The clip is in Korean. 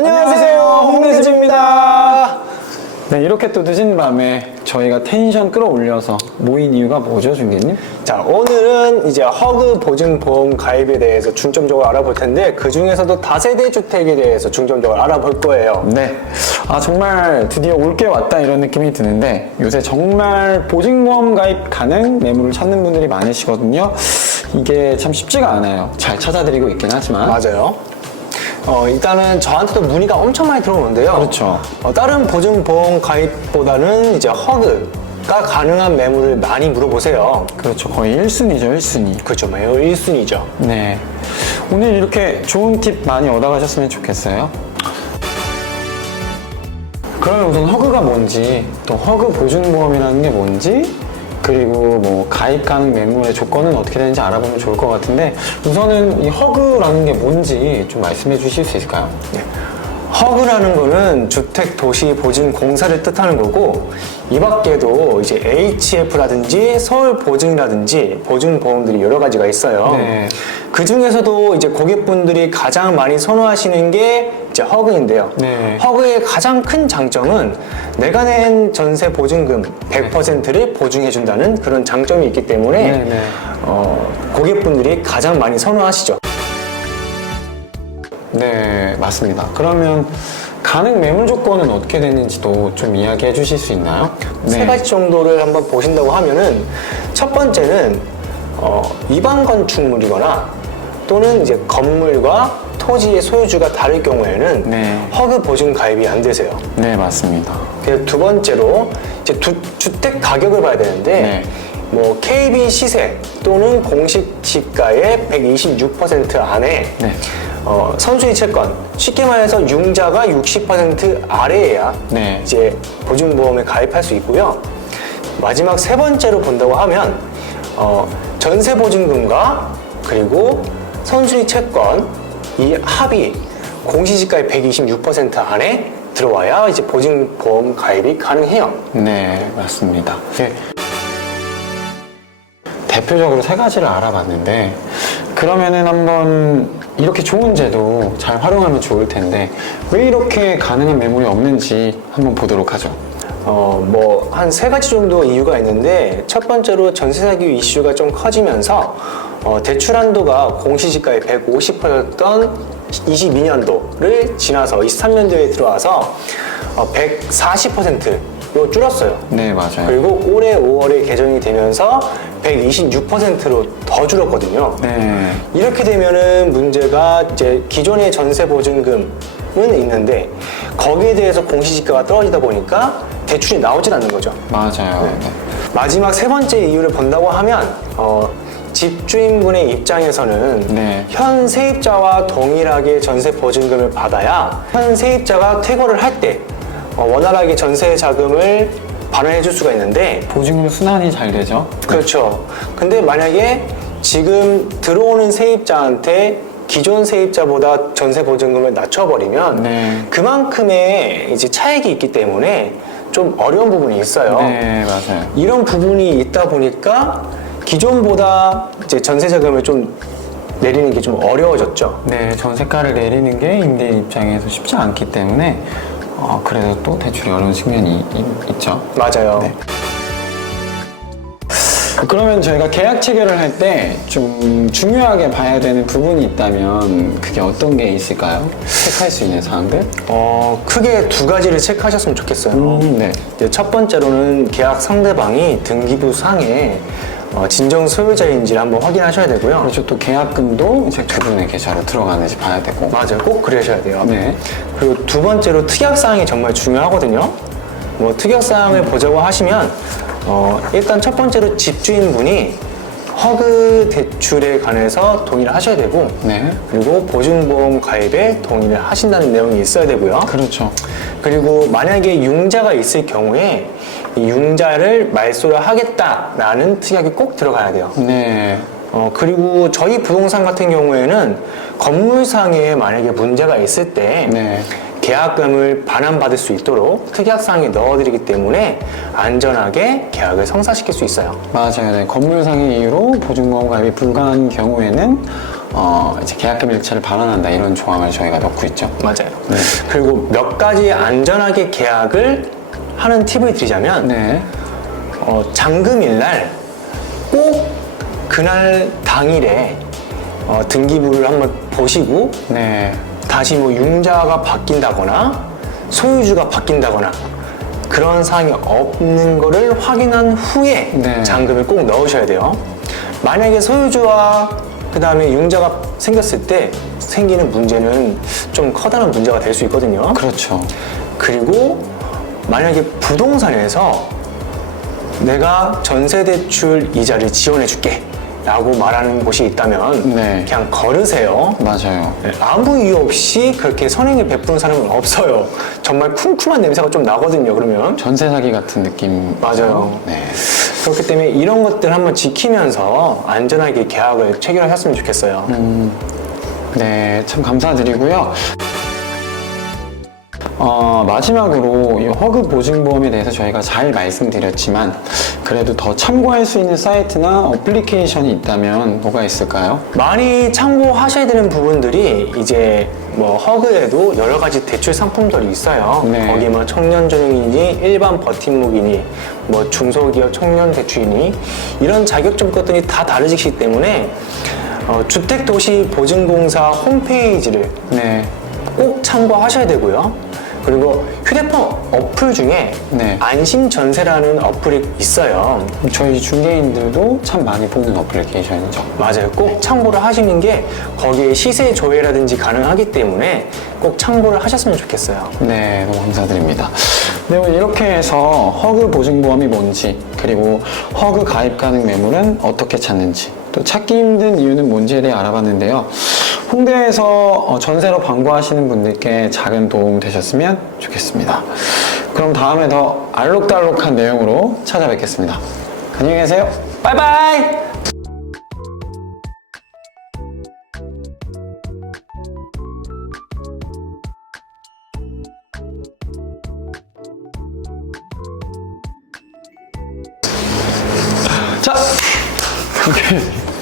안녕하세요, 홍대진입니다. 네, 이렇게 또 늦은 밤에 저희가 텐션 끌어올려서 모인 이유가 뭐죠, 중계님? 자, 오늘은 이제 허그 보증보험 가입에 대해서 중점적으로 알아볼 텐데, 그 중에서도 다세대 주택에 대해서 중점적으로 알아볼 거예요. 네. 아, 정말 드디어 올 게 왔다 이런 느낌이 드는데 요새 정말 보증보험 가입 가능 매물을 찾는 분들이 많으시거든요. 이게 참 쉽지가 않아요. 잘 찾아드리고 있긴 하지만. 맞아요. 어, 일단은 저한테도 문의가 엄청 많이 들어오는데요. 그렇죠. 어, 다른 보증보험 가입보다는 이제 허그가 가능한 매물을 많이 물어보세요. 그렇죠. 거의 1순위죠, 1순위. 그렇죠. 매우 1순위죠. 네. 오늘 이렇게 좋은 팁 많이 얻어가셨으면 좋겠어요. 그러면 우선 허그가 뭔지, 또 허그 보증보험이라는 게 뭔지, 그리고 뭐 가입 가능 매물의 조건은 어떻게 되는지 알아보면 좋을 것 같은데 우선은 이 허그라는 게 뭔지 좀 말씀해 주실 수 있을까요? 네. 허그라는 거는 주택 도시 보증 공사를 뜻하는 거고 이 밖에도 이제 HF라든지 서울 보증이라든지 보증 보험들이 여러 가지가 있어요. 네. 그 중에서도 이제 고객분들이 가장 많이 선호하시는 게 이제 허그인데요. 네. 허그의 가장 큰 장점은 내가 낸 전세 보증금 100%를 보증해 준다는 그런 장점이 있기 때문에 네, 네. 어, 고객분들이 가장 많이 선호하시죠. 네, 맞습니다. 그러면 가능 매물 조건은 어떻게 되는지도 좀 이야기해 주실 수 있나요? 네. 세 가지 정도를 한번 보신다고 하면은 첫 번째는 어, 일반 건축물이거나 또는 이제 건물과 토지의 소유주가 다를 경우에는 네. 허그 보증 가입이 안 되세요. 네, 맞습니다. 그래서 두 번째로 이제 두- 주택 가격을 봐야 되는데 네. 뭐 KB 시세 또는 공식 시가의 126% 안에 네. 어, 선수의 채권 쉽게 말해서 융자가 60% 아래에야 네. 이제 보증보험에 가입할 수 있고요. 마지막 세 번째로 본다고 하면 어, 전세 보증금과 그리고 선수의 채권 이 합이 공시지가의 126% 안에 들어와야 이제 보증보험 가입이 가능해요. 네, 맞습니다. 네. 대표적으로 세 가지를 알아봤는데, 그러면은 한번 이렇게 좋은 제도 잘 활용하면 좋을 텐데, 왜 이렇게 가능한 매물이 없는지 한번 보도록 하죠. 어, 뭐, 한 세 가지 정도 이유가 있는데, 첫 번째로 전세 사기 이슈가 좀 커지면서, 어, 대출 한도가 공시지가의 150%였던 22년도를 지나서 23년도에 들어와서 어, 140%로 줄었어요. 네, 맞아요. 그리고 올해 5월에 개정이 되면서 126%로 더 줄었거든요. 네. 이렇게 되면은 문제가 이제 기존의 전세 보증금은 있는데 거기에 대해서 공시지가가 떨어지다 보니까 대출이 나오질 않는 거죠. 맞아요. 네. 마지막 세 번째 이유를 본다고 하면 어, 집주인분의 입장에서는 네. 현 세입자와 동일하게 전세 보증금을 받아야 현 세입자가 퇴거를 할때 어, 원활하게 전세 자금을 반환해 줄 수가 있는데 보증금 순환이 잘 되죠. 그렇죠. 근데 만약에 지금 들어오는 세입자한테 기존 세입자보다 전세 보증금을 낮춰버리면 네. 그만큼의 이제 차익이 있기 때문에 좀 어려운 부분이 있어요. 네, 맞아요. 이런 부분이 있다 보니까 기존보다 이제 전세 자금을 좀 내리는 게 좀 어려워졌죠. 네, 전세가를 내리는 게 임대인 입장에서 쉽지 않기 때문에, 어, 그래도 또 대출이 어려운 측면이 있- 있죠. 맞아요. 네. 그러면 저희가 계약 체결을 할 때 좀 중요하게 봐야 되는 부분이 있다면 그게 어떤 게 있을까요? 체크할 수 있는 사항들? 어, 크게 두 가지를 체크하셨으면 좋겠어요. 음, 네. 이제 첫 번째로는 계약 상대방이 등기부 상에 어, 진정 소유자인지를 한번 확인하셔야 되고요. 그렇죠. 또 계약금도 이제 두 분의 계좌로 들어가는지 봐야 되고. 맞아요. 꼭 그러셔야 돼요. 네. 그리고 두 번째로 특약사항이 정말 중요하거든요. 뭐 특약사항을 보자고 하시면 어, 일단 첫 번째로 집주인분이 허그 대출에 관해서 동의를 하셔야 되고 네. 그리고 보증보험 가입에 동의를 하신다는 내용이 있어야 되고요. 그렇죠. 그리고 만약에 융자가 있을 경우에 이 융자를 말소를 하겠다라는 특약이 꼭 들어가야 돼요. 네. 어, 그리고 저희 부동산 같은 경우에는 건물상에 만약에 문제가 있을 때 네. 계약금을 반환받을 수 있도록 특약사항에 넣어드리기 때문에 안전하게 계약을 성사시킬 수 있어요. 맞아요. 네. 건물상의 이유로 보증보험 가입이 불가한 경우에는 어, 이제 계약금 일체를 반환한다 이런 조항을 저희가 넣고 있죠. 맞아요. 네. 그리고 몇 가지 안전하게 계약을 하는 팁을 드리자면 네. 어, 잔금일 날 꼭 그날 당일에 어, 등기부를 한번 보시고 네. 다시 뭐 융자가 바뀐다거나 소유주가 바뀐다거나 그런 사항이 없는 거를 확인한 후에 네. 잔금을 꼭 넣으셔야 돼요. 만약에 소유주와 그 다음에 융자가 생겼을 때 생기는 문제는 좀 커다란 문제가 될 수 있거든요. 그렇죠. 그리고 만약에 부동산에서 내가 전세 대출 이자를 지원해 줄게 라고 말하는 곳이 있다면 네. 그냥 걸으세요. 맞아요. 네, 아무 이유 없이 그렇게 선행을 베푸는 사람은 없어요. 정말 쿰쿰한 냄새가 좀 나거든요, 그러면. 전세 사기 같은 느낌. 맞아요. 네. 그렇기 때문에 이런 것들 한번 지키면서 안전하게 계약을 체결하셨으면 좋겠어요. 네, 참 감사드리고요. 어, 마지막으로 이 허그 보증보험에 대해서 저희가 잘 말씀드렸지만 그래도 더 참고할 수 있는 사이트나 어플리케이션이 있다면 뭐가 있을까요? 많이 참고하셔야 되는 부분들이 이제 뭐 허그에도 여러 가지 대출 상품들이 있어요. 네. 거기 뭐 청년 전용이니 일반 버팀목이니 뭐 중소기업 청년 대출이니 이런 자격증 것들이 다 다르시기 때문에 어, 주택도시보증공사 홈페이지를 네. 꼭 참고하셔야 되고요. 그리고 휴대폰 어플 중에 네. 안심 전세라는 어플이 있어요. 저희 중개인들도 참 많이 보는 어플리케이션이죠. 맞아요. 꼭 참고를 하시는 게 거기에 시세 조회라든지 가능하기 때문에 꼭 참고를 하셨으면 좋겠어요. 네, 너무 감사드립니다. 네, 오늘 이렇게 해서 허그 보증보험이 뭔지, 그리고 허그 가입 가능 매물은 어떻게 찾는지, 또 찾기 힘든 이유는 뭔지에 대해 알아봤는데요. 홍대에서 어, 전세로 광고하시는 분들께 작은 도움 되셨으면 좋겠습니다. 그럼 다음에 더 알록달록한 내용으로 찾아뵙겠습니다. 안녕히 계세요. 바이바이! 자! 오케이.